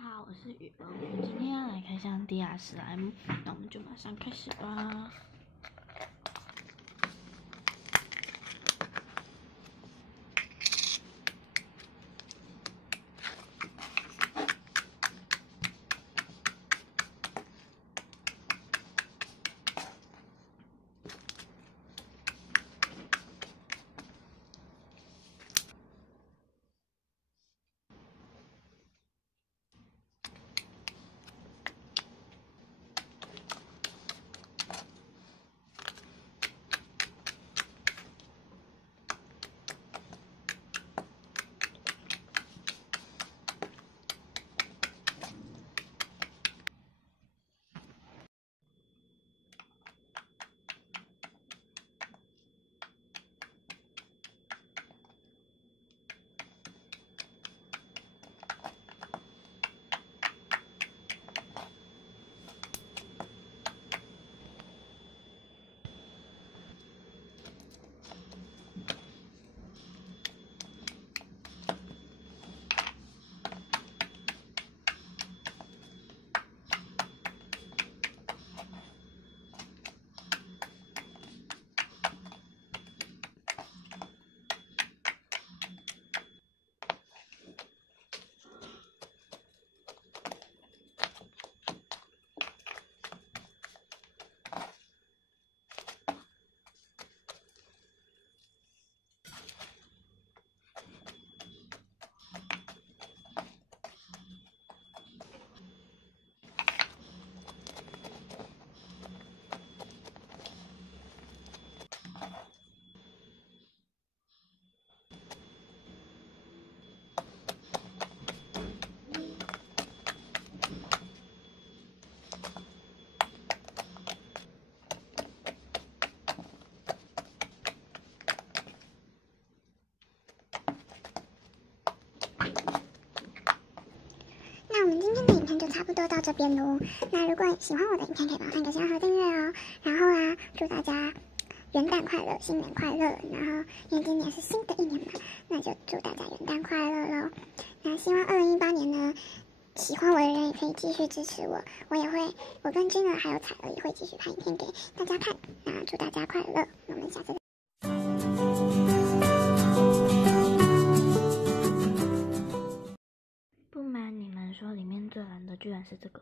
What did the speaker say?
好，我是雨儿，我们今天要来开箱迪亚史莱姆，那我们就马上开始吧。那我们今天的影片就差不多到这边喽。那如果你喜欢我的影片，可以帮我按个喜欢和订阅哦。然后啊，祝大家元旦快乐，新年快乐。然后因为今年是新的一年嘛，那就祝大家元旦快乐喽。那希望2018年呢，喜欢我的人也可以继续支持我，我跟君儿还有彩儿也会继续拍影片给大家看。那祝大家快乐，我们下次再见。不瞒你们说，里面最蓝的居然是这个。